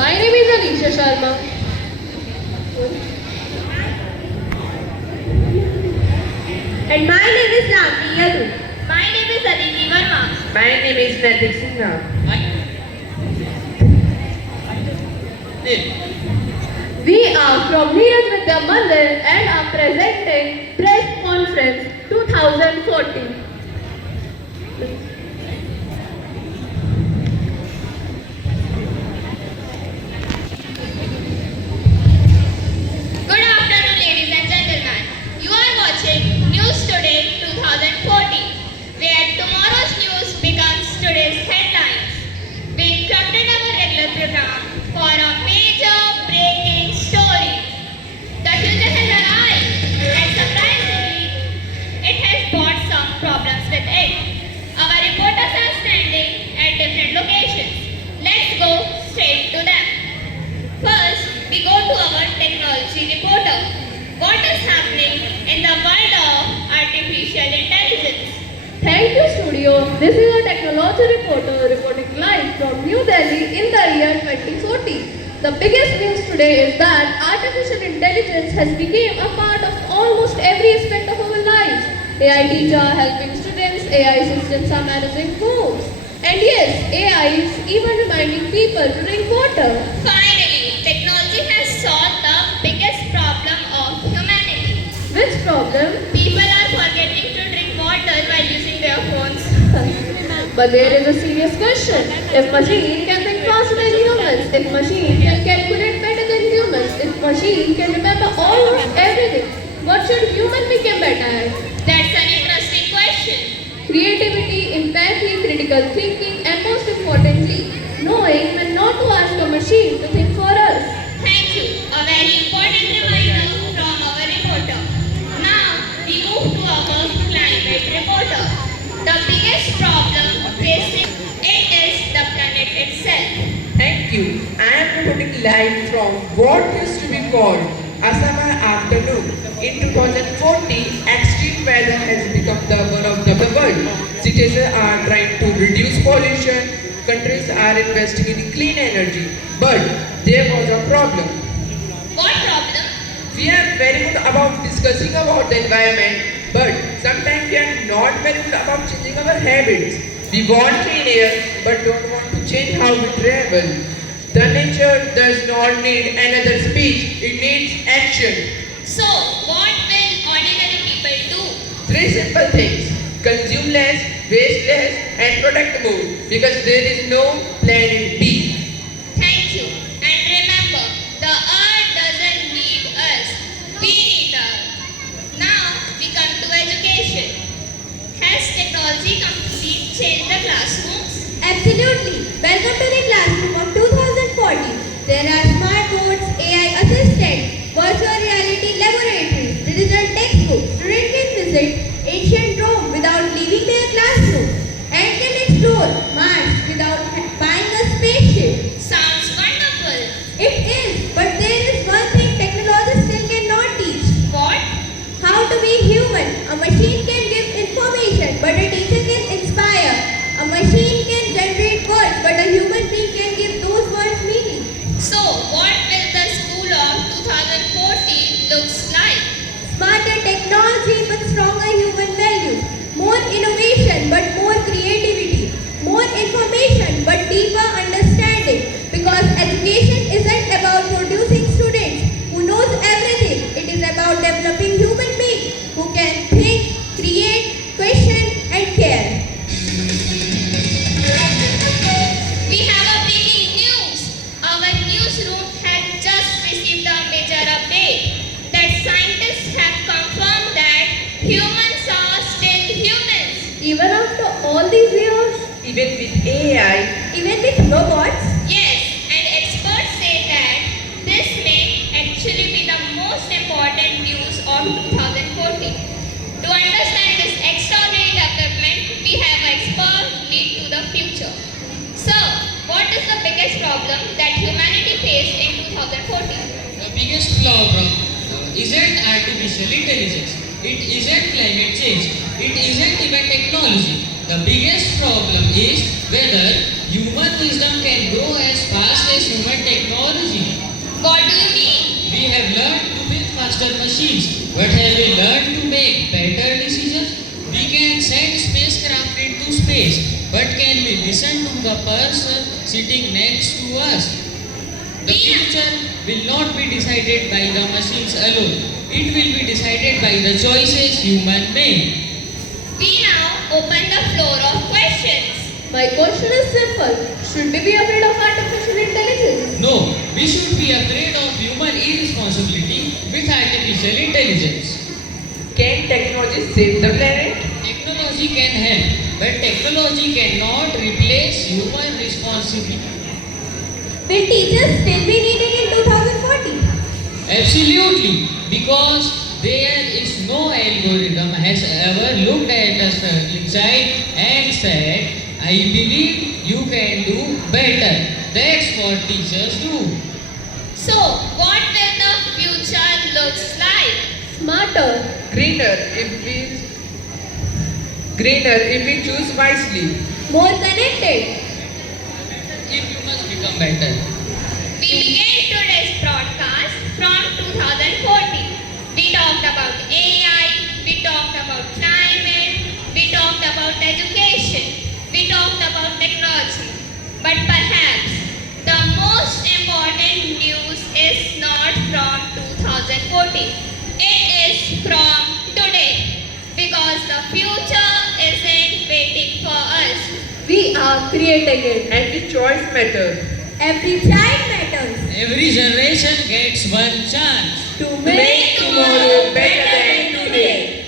My name is Alisha Sharma. And my name is Lavni Yadu. My name is Aditi Verma. My name is Natik Sinha. We are from Neeraj Vidya Mandir and are presenting Press Conference 2014. Good afternoon, ladies and gentlemen. You are watching News Today 2014, where tomorrow's news becomes today's headlines. We interrupted our regular program for a major breaking story. The future has arrived, and surprisingly, it has brought some problems with it. Our reporters are standing at different locations. Let's go straight to them. First, we go to our technology reporter. What is happening in the world of artificial intelligence? Thank you, studio. This is a technology reporter reporting live from New Delhi in the year 2040. The biggest news today is that artificial intelligence has become a part of almost every aspect of our lives. AI teachers are helping students, AI assistants are managing homes. And yes, AI is even reminding people to drink water. Finally, technology has solved the biggest problem of humanity. Which problem? People are forgetting to drink water while using their phones. But there is a serious question. If machine can think faster than humans, if machine can calculate better than humans, if machine can remember all of everything, what should human become better at? That's an interesting question. Creativity, empathy, critical thinking, and most importantly, knowing when not to ask a machine to think for us. Thank you. A very important reminder from our reporter. Now we move to our climate reporter. The biggest problem facing it is the planet itself. Thank you. I am reporting live from what used to be called Asama afternoon. In 2040, extreme weather has become the one of the world. Cities are trying to reduce pollution. Countries are investing in clean energy. But there was a problem. What problem? We are very good about discussing about the environment, but sometimes we are not very good about changing our habits. We want clean air, but don't want to change how we travel. The nature does not need another speech, it needs action. So, what will ordinary people do? Three simple things: consume less, waste less, and protect more, because there is no planet B. Thank you. And remember, the earth doesn't need us. We need the earth. Now, we come to education. Has technology completely changed the classrooms? Absolutely. Welcome to the classroom of 2040. There are smart boards, AI assistant, virtual reality laboratories, digital textbooks. Students can visit ancient Rome without leaving their classroom and can explore Mars without buying a spaceship. Sounds wonderful. It is, but there is one thing technology still cannot teach. What? How to be human. A machine can give information, but a teacher can inspire. A machine can generate words, but a human being can give those words meaning. So, what will the school of 2040 looks like? Smarter technology but stronger human values. More innovation but more creativity. More information but deeper understanding. Because education isn't about producing students who knows everything. It is about developing human beings who can think, create, question and care. We have a breaking news. Our newsroom has just received a major update that scientists have confirmed that humans are still humans. Even after all these years, Even with AI, Even with robots, Yes, and experts say that this may actually be the most important news of 2014. To understand this extraordinary development, we have an expert lead to the future. Sir, what is the biggest problem that humanity faced in 2014? The biggest problem isn't artificial intelligence. It isn't climate change. It isn't even technology. The biggest problem is whether human wisdom can grow as fast as human technology. What do you mean? We have learned to build faster machines, but have we learned to make better decisions? We can send spacecraft into space, but can we listen to the person sitting next to us? The future will not be decided by the machines alone. It will be decided by the choices human make. We now open the floor of questions. My question is simple. Should we be afraid of artificial intelligence? No, we should be afraid of human irresponsibility with artificial intelligence. Can technology save the planet? Technology can help, but technology cannot replace human responsibility. Will teachers still be needed in 2040? Absolutely, because there is no algorithm has ever looked at a struggling child and said, I believe you can do better. That's what teachers do. So, what will the future looks like? Smarter. Greener if we choose wisely. More connected. If you must become better. We began today's broadcast from 2014. We talked about AI, we talked about climate, we talked about education, we talked about technology. But perhaps the most important news is not from 2014. It is from today. Because the future isn't waiting for us. We are creating it. And the choice matters. Every child matters. Every generation gets one chance. To Make tomorrow better than today.